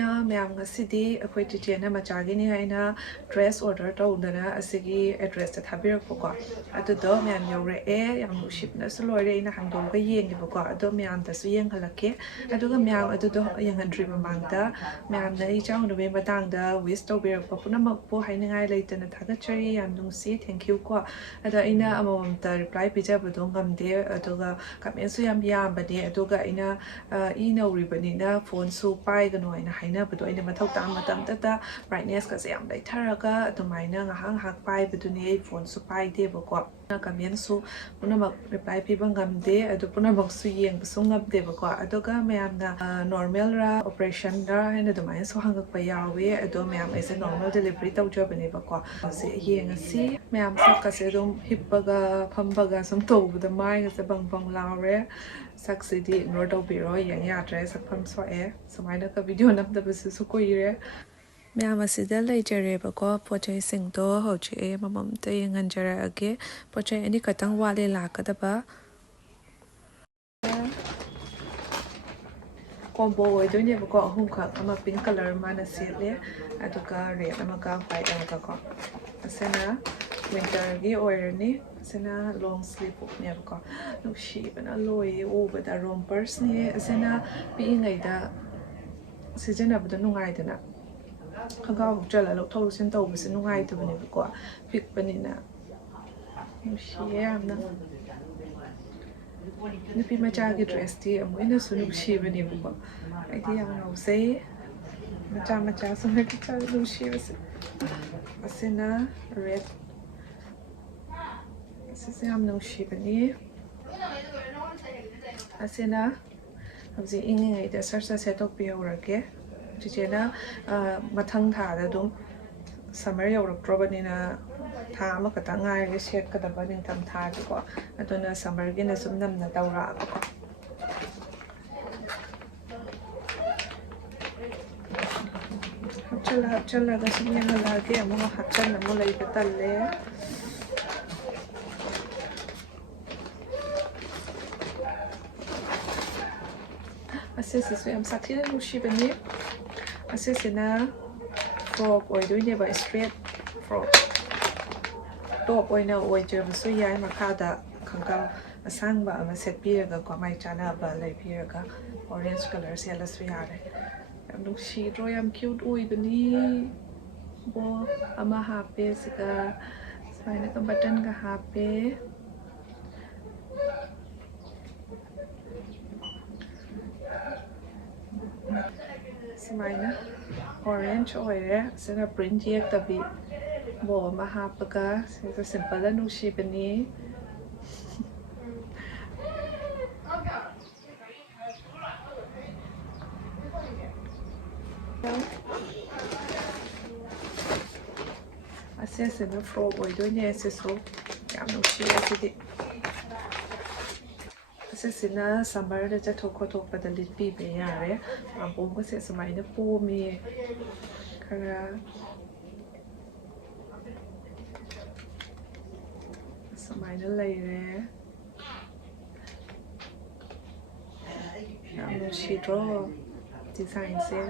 ma'am ngasi akhoi tichena Machagi ni haina dress order tawdana asigi address ta thabirak ko adu do ma'am yore yam ship na sulore ina hangdom ga yengi ko adu ma'am ta su yeng halake adu ga ma'am adu do yang handri mamangda ma'am na I chang no be matang da wish to be ko puna mak po haingai leitana thagachari yam nungsi thank you ko ada ina amom ta reply pija budong gamde adu ga kamen su yam bade adu ga ina ina uribani na phone su pai ga no ina haina bado ina mathau ta matam ta brightness ka yam dai tharaga adumaina ngahang hak pai baduni phone su pai de bako kamen su punamak reply pi bangam de adu punamak su yeng sungab de bako aduga mayam na normal ra operation ra haina adumaina su hangak pa yawe adu mayam is normal delivery tau jabani bako se yeng si mayam sak ka se dum hippaga phambaga sum tawda mai ga se bang laure saksidi ignore tau biro yang ya address sakpham so sumaina ka video nam da bisu su koire ma'am asida leijare bako pochai singto hochi mamam te nganjara age pochai ani katang wale lakadaba combo oidone bako ahum kha ama pink color mana sele aduka red amaka white amaka ko asena winter gi oirani asena long sleeve ne bako no shi bana loi over the rompers ni asena pi ngaida season abda nungaidana khangau jala lo thol sin taw bisi nungai tu bani ko pick bani na nushi amna nipi Machagi dress ti amoina sunu shi bani ko ai yang no say macha so me ta nushi basi asena red sisi am nushi bani asena abzi ingi da sarsa setup bi aurake Chena mathang tha da dum summer yauraktrobani tha ama kata ngai set ka da bani tham tha ko aduna summer gi na sum nam na tawra ko hapchala ga sum yang la ge amo hapchal na mo lai betalle assess am satina nushi bani asesina frog oidone ba straight frog top oina oijer su yai makada khangka asang ba ama set piraga ko mai chana ba lai piraga orange color sela su yare am shi ro yam cute oi bani bo ama hape sika saina ka button ka hape Semaina orange oire sena print yek tabi bo mahapaga sesa simple nushi bani asese na frog oidone seso yam nushi asidi asesina summer da cha thok thok pa da litpi be yare ambom ko se semaina po mi kara semaina laire yam nushi draw design se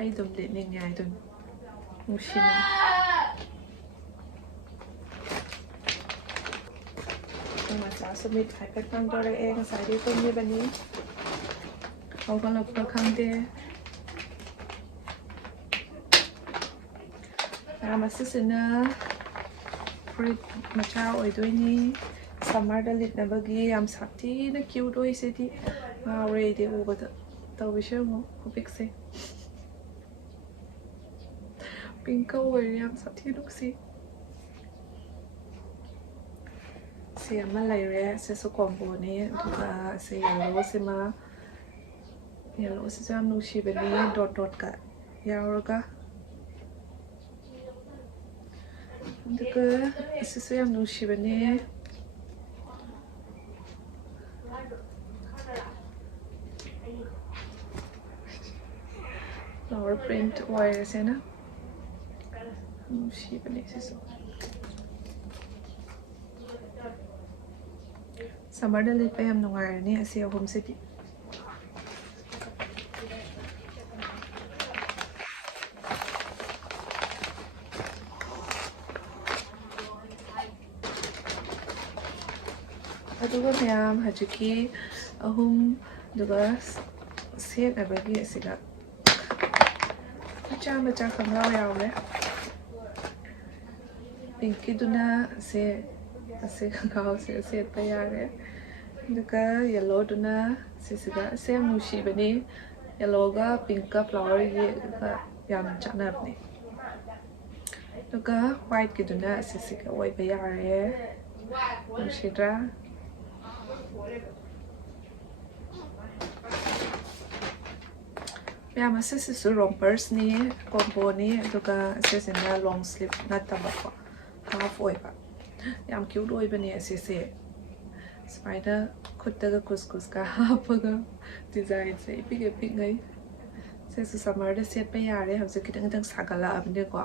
ai dum le ning yai dum nushi Masa submit hai kat kang dore nga sari ko ni bani au kan lok khang de masisina fruit macha oi doini summer da lit na bagi am sakti na cute oi se di re de over the tawishe mo kubik se pink oi am sakti luksi se ama laire se so combo ni duka se yellow se ma yellow se jam nushi bani dot ka yauraga duka se so yam nushi bani flower print wire se na nushi bani se so ꯁꯝꯃꯔꯗ ꯂꯤꯠꯄ ꯌꯥꯝ ꯅꯨꯡꯉꯥꯏꯔꯅꯤ ꯑꯁꯤ ꯑꯍꯨꯝꯁꯤꯗꯤ ꯑꯗꯨꯒ ꯃꯌꯥꯝ ꯍꯧꯖꯤꯛꯀꯤ ꯑꯍꯨꯝ ꯑꯗꯨꯒ ꯁꯦꯠꯅꯕꯒꯤ ꯑꯁꯤꯗ ꯃꯆꯥ ꯃꯆꯥ ꯈꯪꯒ꯭ꯔꯥꯎ ꯌꯥꯎꯔꯦ ꯄꯤꯡꯀꯤꯗꯨꯅ ꯑꯁꯤ ꯈꯪꯒ꯭ꯔꯥꯎꯁꯦ ꯁꯦꯠꯄ ꯌꯥꯔꯦ ꯑꯗꯨꯒ ꯌꯦꯜꯂꯣꯗꯨꯅ ꯁꯤꯁꯤꯒ ꯑꯁꯤ ꯌꯥꯝ ꯅꯨꯡꯁꯤꯕꯅꯤ ꯌꯦꯜꯂꯣꯒ ꯄꯤꯡꯀ ꯐ꯭ꯂꯥꯋꯔ ꯌꯦꯛꯑꯒ ꯌꯥꯝ ꯆꯠꯅꯕꯅꯤ ꯑꯗꯨꯒ ꯋꯥꯏꯠꯀꯤꯗꯨꯅ ꯑꯁꯤꯁꯤꯒ ꯑꯣꯏꯕ ꯌꯥꯔꯦ ꯅꯨꯡꯁꯤꯗ꯭ꯔꯥ ꯃꯌꯥꯝ ꯑꯁꯤꯁꯤꯁꯨ ꯔꯣꯝꯄꯔꯁꯅꯤ ꯀꯣꯝꯕꯣꯅꯤ ꯑꯗꯨꯒ ꯑꯁꯤꯁꯤꯅ ꯂꯣꯡ ꯁ꯭ꯂꯤꯞ ꯅꯠꯇꯕꯀꯣ ꯍꯥꯐ ꯑꯣꯏꯕ ꯌꯥꯝ ꯀ꯭ꯌꯨꯠ ꯑꯣꯏꯕꯅꯦ ꯑꯁꯤꯁꯦ ꯁꯨꯃꯥꯏꯅ ꯈꯨꯠꯇꯒ ꯀꯨꯁꯀꯨꯁꯀ ꯍꯥꯞꯄꯒ ꯗꯤꯖꯥꯏꯟꯁꯦ ꯏꯄꯤꯛ ꯏꯄꯤꯛꯉꯩ ꯁꯤꯁꯨ ꯁꯝꯃꯔꯗ ꯁꯦꯠꯄ ꯌꯥꯔꯦ ꯍꯧꯖꯤꯛ ꯈꯤꯇꯪ ꯈꯤꯇꯪ ꯁꯥꯒꯠꯂꯛꯑꯕꯅꯤꯀꯣ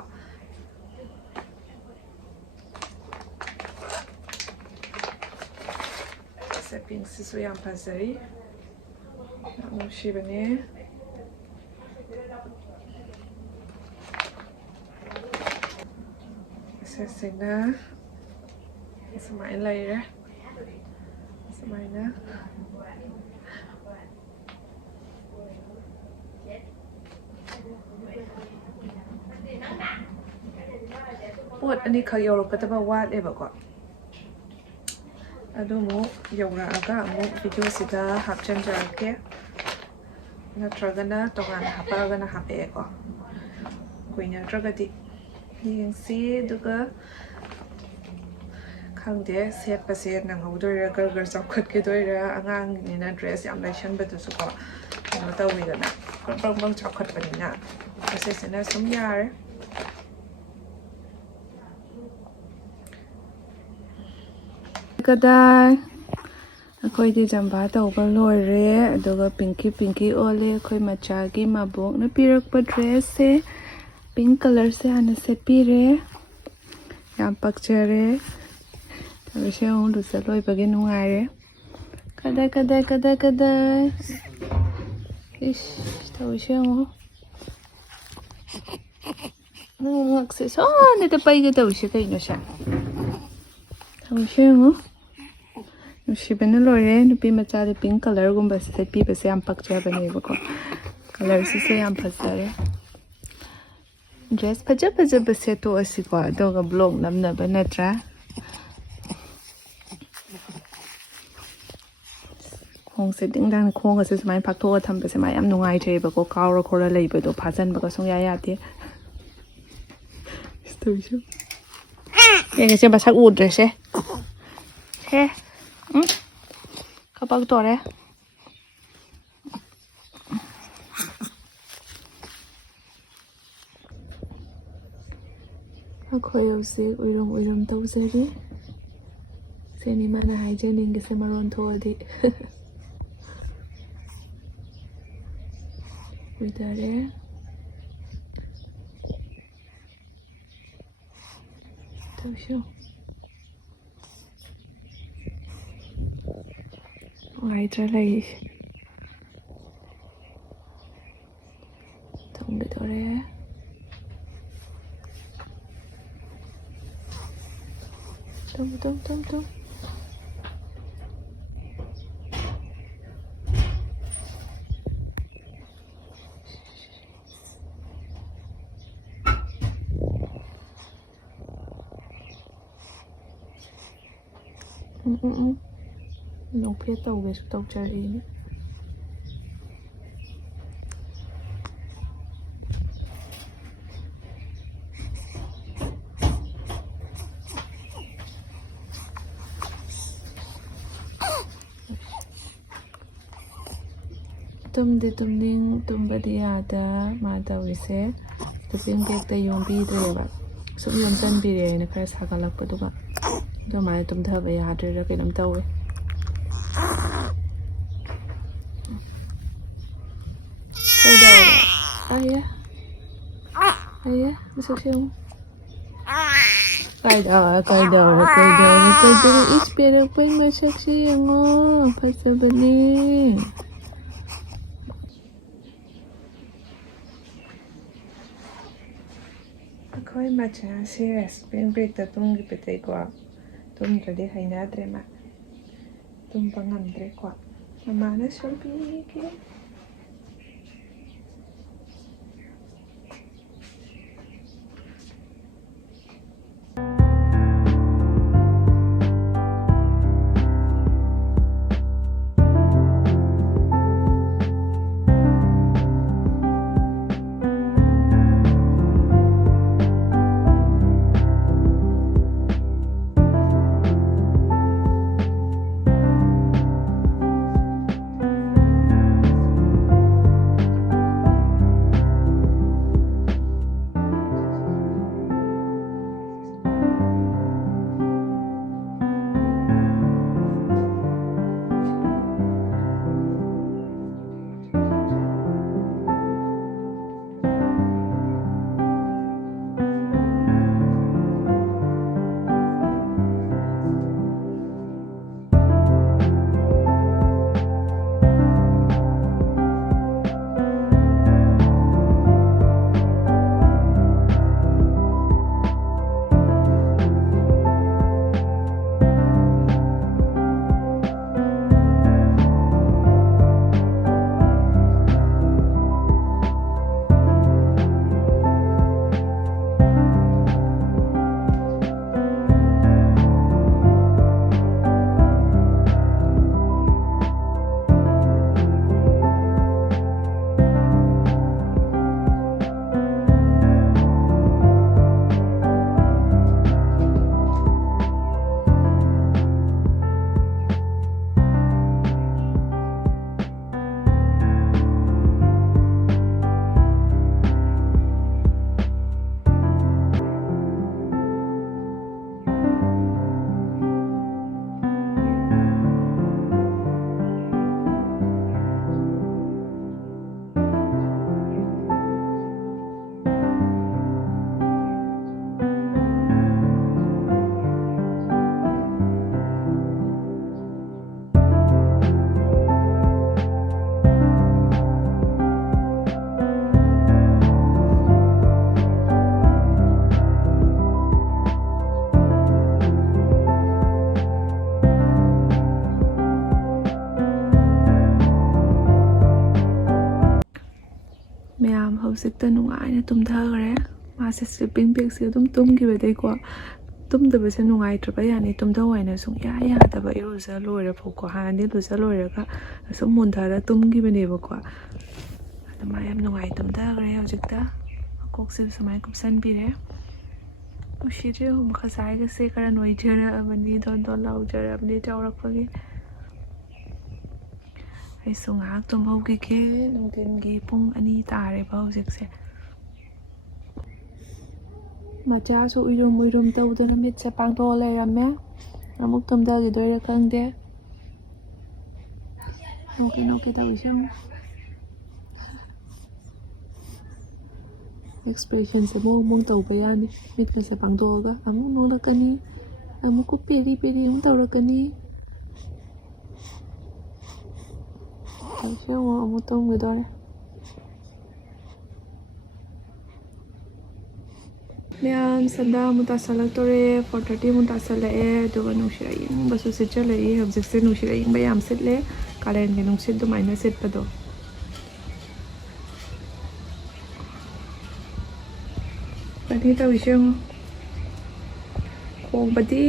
ꯄꯤꯡꯁꯤꯁꯨ ꯌꯥꯝ ꯐꯖꯩ ꯌꯥꯝ ꯅꯨꯡꯁꯤꯕꯅꯦ ꯑꯁꯤꯁꯤꯅ ꯑꯁꯨꯃꯥꯏꯅ ꯂꯩꯔꯦ ꯑꯁꯨꯃꯥꯏꯅ ꯄꯣꯠ ꯑꯅꯤꯈꯛ ꯌꯧꯔꯛꯀꯗꯕ ꯋꯥꯠꯂꯦꯕꯀꯣ ꯑꯗꯨ ꯑꯃꯨꯛ ꯌꯧꯔꯛꯑꯒ ꯑꯃꯨꯛ ꯚꯤꯗꯤꯑꯣꯁꯤꯗ ꯍꯥꯞꯆꯤꯟꯖꯔꯛꯀꯦ ꯅꯠꯇ꯭ꯔꯒꯅ ꯇꯣꯉꯥꯟꯅ ꯍꯥꯞꯄꯛꯑꯒꯅ ꯍꯥꯞꯄꯛꯑꯦꯀꯣ ꯀꯨꯏꯅꯗ꯭ꯔꯒꯗꯤ ꯌꯦꯡꯁꯤ ꯑꯗꯨꯒ ꯈꯪꯗꯦ ꯁꯦꯠꯄꯁꯦ ꯅꯪꯍꯧꯗꯣꯏꯔꯥ ꯒꯔ ꯒꯔ ꯆꯥꯎꯈꯠꯈꯤꯗꯣꯏꯔꯥ ꯑꯉꯥꯡꯅꯤꯅ ꯗ꯭ꯔꯦꯁ ꯌꯥꯝ ꯂꯩꯁꯟꯕꯗꯨꯁꯨꯀꯣ ꯀꯩꯅꯣ ꯇꯧꯋꯤꯗꯅ ꯕꯪ ꯕꯪ ꯆꯥꯎꯈꯠꯄꯅꯤꯅ ꯑꯁꯤꯁꯤꯅ ꯁꯨꯝ ꯌꯥꯔꯦ ꯀꯗꯥꯏ ꯑꯩꯈꯣꯏꯗꯤ ꯖꯝꯕꯥ ꯇꯧꯕ ꯂꯣꯏꯔꯦ ꯑꯗꯨꯒ ꯄꯤꯡꯀꯤ ꯑꯣꯜꯂꯦ ꯑꯩꯈꯣꯏ ꯃꯆꯥꯒꯤ ꯃꯕꯣꯛꯅ ꯄꯤꯔꯛꯄ ꯗ꯭ꯔꯦꯁꯁꯦ ꯄꯤꯡ ꯀꯂꯔꯁꯦ ꯍꯥꯟꯅ ꯁꯦꯠꯄꯤꯔꯦ ꯌꯥꯝ ꯄꯛꯆꯔꯦ ꯇꯧꯔꯤꯁꯦ ꯑꯃꯨꯛ ꯂꯨꯖ ꯂꯣꯏꯕꯒꯤ ꯅꯨꯡꯉꯥꯏꯔꯦ ꯀꯗꯥꯏ ꯏꯁ ꯇꯧꯔꯤꯁꯦ ꯑꯃꯨꯛ ꯉꯛꯁꯦ ꯁꯣꯟꯗꯗ ꯄꯩꯒ ꯇꯧꯔꯤꯁꯦ ꯀꯩꯅꯣ ꯁꯦ ꯇꯧꯔꯤꯁꯦ ꯑꯃꯨꯛ ꯅꯨꯡꯁꯤꯕꯅ ꯂꯣꯏꯔꯦ ꯅꯨꯄꯤ ꯃꯆꯥꯗ ꯄꯤꯡ ꯀꯂꯔꯒꯨꯝꯕꯁꯦ ꯁꯦꯠꯄꯤꯕꯁꯦ ꯌꯥꯝ ꯄꯛꯆꯕꯅꯦꯕꯀꯣ ꯀꯂꯔꯁꯤꯁꯨ ꯌꯥꯝ ꯐꯖꯔꯦ ꯗ꯭ꯔꯦꯁ ꯐꯖꯕ ꯁꯦꯠꯇꯣꯛꯑꯁꯤꯀꯣ ꯑꯗꯨꯒ ꯕ꯭ꯂꯣꯛ ꯅꯝꯅꯕ ꯅꯠꯇ꯭ꯔꯥ ꯈꯣꯡꯁꯦ ꯗꯤꯡꯗꯥꯡ ꯈꯣꯡꯒꯁꯦ ꯁꯨꯃꯥꯏꯅ ꯐꯥꯛꯊꯣꯛꯑ ꯊꯝꯕꯁꯦ ꯃꯥ ꯌꯥꯝ ꯅꯨꯡꯉꯥꯏꯖꯩꯑꯕꯀꯣ ꯀꯥꯎꯔ ꯈꯣꯔ ꯂꯩꯕꯗꯣ ꯐꯥꯖꯟꯕꯒ ꯁꯨꯡꯌꯥ ꯌꯥꯗꯦ ꯌꯦꯡꯉꯁꯦ ꯃꯁꯛ ꯎꯗ꯭ꯔꯦꯁꯦ ꯀꯄꯛ ꯇꯣꯔꯦ ꯑꯩꯈꯣꯏ ꯍꯧꯖꯤꯛ ꯎꯏꯔꯨꯝ ꯇꯧꯖꯔꯤ ꯁꯤꯅꯤ ꯃꯥꯅ ꯍꯥꯏꯖꯅꯤꯡꯉꯤꯁꯦ ꯃꯔꯣꯟ ꯊꯣꯛꯑꯗꯤ ꯎꯏꯊꯔꯦ ꯇꯧꯁꯨ ꯅꯨꯡꯉꯥꯏꯇ꯭ꯔ ꯂꯩꯔꯤꯁꯦ ꯊꯨꯝꯒꯗꯣꯔꯦ ꯇꯨꯝ ꯅꯣꯛꯐꯦꯠ ꯇꯧꯒꯦꯁꯨ ꯇꯧꯖꯔꯤꯅꯦ ꯇꯨꯝꯕꯗꯤ ꯌꯥꯗ ꯃꯥ ꯇꯧꯔꯤꯁꯦ ꯁ꯭ꯂꯤꯞꯄꯤꯡ ꯕꯦꯒꯇ ꯌꯣꯝꯕꯤꯗ꯭ꯔꯦꯕ ꯁꯨꯝ ꯌꯣꯝꯁꯤꯟꯕꯤꯔꯦꯅ ꯈꯔ ꯁꯥꯒꯠꯂꯛꯄꯗꯨꯒ ꯑꯗꯨꯃꯥꯏꯅ ꯇꯨꯝꯊꯕ ꯌꯥꯗ꯭ꯔꯤꯔꯥ ꯀꯩꯅꯣꯝ ꯇꯧꯋꯦ ꯀꯩꯗꯧꯔꯦ ꯑꯌꯦ ꯃꯁꯛꯁꯦ Kaidaw ispirakpay masakshi yango fasabani. ꯑꯩꯈꯣꯏ ꯃꯆꯥꯁꯦ ꯁ꯭ꯄ꯭ꯔꯤꯡ ꯕ꯭ꯔꯦꯛꯇ ꯇꯨꯝꯈꯤꯕꯗꯩꯀꯣ ꯇꯨꯝꯗ꯭ꯔꯗꯤ ꯍꯩꯅꯗ꯭ꯔꯦ ꯃꯥ ꯇꯨꯝꯕ ꯉꯝꯗ꯭ꯔꯦꯀꯣ ꯃꯃꯥꯅ ꯁꯣꯜꯕꯤꯒꯦ ꯃꯌꯥꯝ ꯍꯧꯖꯤꯛꯇ ꯅꯨꯡꯉꯥꯏꯅ ꯇꯨꯝꯊꯈ꯭ꯔꯦ ꯃꯥꯁꯦ ꯁ꯭ꯂꯤꯞꯄꯤꯡ ꯕꯦꯒꯁꯦ ꯑꯗꯨꯝ ꯇꯨꯝꯈꯤꯕꯗꯩꯀꯣ ꯇꯨꯝꯗꯕꯁꯦ ꯅꯨꯡꯉꯥꯏꯇ꯭ꯔꯕ ꯌꯥꯅꯤ ꯇꯨꯝꯊꯧ ꯍꯥꯏꯅ ꯁꯨꯡꯌꯥ ꯌꯥꯗꯕ ꯏꯔꯨꯖ ꯂꯣꯏꯔꯐꯥꯎꯀꯣ ꯍꯥꯟꯅꯗꯤ ꯏꯔꯨꯖ ꯂꯣꯏꯔꯒ ꯑꯁꯨꯝ ꯃꯨꯟꯊꯔ ꯇꯨꯝꯈꯤꯕꯅꯦꯕꯀꯣ ꯑꯗꯣ ꯃꯥ ꯌꯥꯝ ꯅꯨꯡꯉꯥꯏ ꯇꯨꯝꯊꯈ꯭ꯔꯦ ꯍꯧꯖꯤꯛꯇ ꯃꯀꯣꯛꯁꯦ ꯁꯨꯃꯥꯏꯅ ꯀꯨꯞꯁꯟꯕꯤꯔꯦ ꯅꯨꯡꯁꯤꯗ꯭ꯔꯦ ꯈꯖꯥꯏꯒꯁꯦ ꯈꯔ ꯅꯣꯏꯖꯔꯛꯑꯕꯅꯤ ꯗꯣꯟ ꯗꯣꯟ ꯂꯥꯎꯖꯔꯕꯅꯤ ꯆꯥꯎꯔꯛꯄꯒꯤ ꯑꯩꯁꯨ ꯉꯥꯏꯍꯥꯛ ꯇꯨꯝꯍꯧꯈꯤꯒꯦ ꯅꯨꯡꯊꯤꯟꯒꯤ ꯄꯨꯡ 2 ꯇꯥꯔꯦꯕ ꯍꯧꯖꯤꯛꯁꯦ ꯃꯆꯥꯁꯨ ꯎꯏꯔꯨꯝ ꯇꯧꯗꯅ ꯃꯤꯠꯁꯦ ꯄꯥꯡꯊꯣꯛꯑ ꯂꯩꯔꯝꯃꯦ ꯑꯃꯨꯛ ꯇꯨꯝꯊꯈꯤꯗꯣꯏꯔꯥ ꯈꯪꯗꯦ ꯅꯣꯛꯀꯦ ꯇꯧꯏꯁꯦ ꯑꯃꯨꯛ ꯑꯦꯛꯁꯄ꯭ꯔꯦꯁꯟꯁꯦ ꯃꯑꯣꯡ ꯇꯧꯕ ꯌꯥꯅꯤ ꯃꯤꯠꯀꯁꯦ ꯄꯥꯡꯊꯣꯛꯑꯒ ꯑꯃꯨꯛ ꯅꯣꯛꯂꯛꯀꯅꯤ ꯑꯃꯨꯛꯀ ꯄꯦꯔꯤ ꯑꯃꯨꯛ ꯇꯧꯔꯛꯀꯅꯤ ꯇꯧꯏꯁꯦ ꯑꯃꯨꯛ ꯇꯨꯝꯒꯤꯗꯣꯔꯦ ꯃꯌꯥꯝ ꯁꯟꯗꯥ ꯑꯃꯨꯛ ꯇꯥꯁꯜꯂꯛꯇꯣꯔꯦ 4:30 ꯑꯃꯨꯛ ꯇꯥꯁꯜꯂꯛꯑꯦ ꯑꯗꯨꯒ ꯅꯨꯡꯁꯤꯠ ꯑꯏꯪꯕꯁꯨ ꯁꯤꯠꯆꯜꯂꯛꯏ ꯍꯧꯖꯤꯛꯁꯦ ꯅꯨꯡꯁꯤꯠ ꯑꯏꯪꯕ ꯌꯥꯝ ꯁꯤꯠꯂꯦ ꯀꯥꯂꯦꯟꯒꯤ ꯅꯨꯡꯁꯤꯠ ꯑꯗꯨꯃꯥꯏꯅ ꯁꯤꯠꯄꯗꯣ ꯀꯔꯤ ꯇꯧꯏꯁꯦ ꯌꯦꯡꯉꯣ ꯈꯣꯡꯕꯗꯤ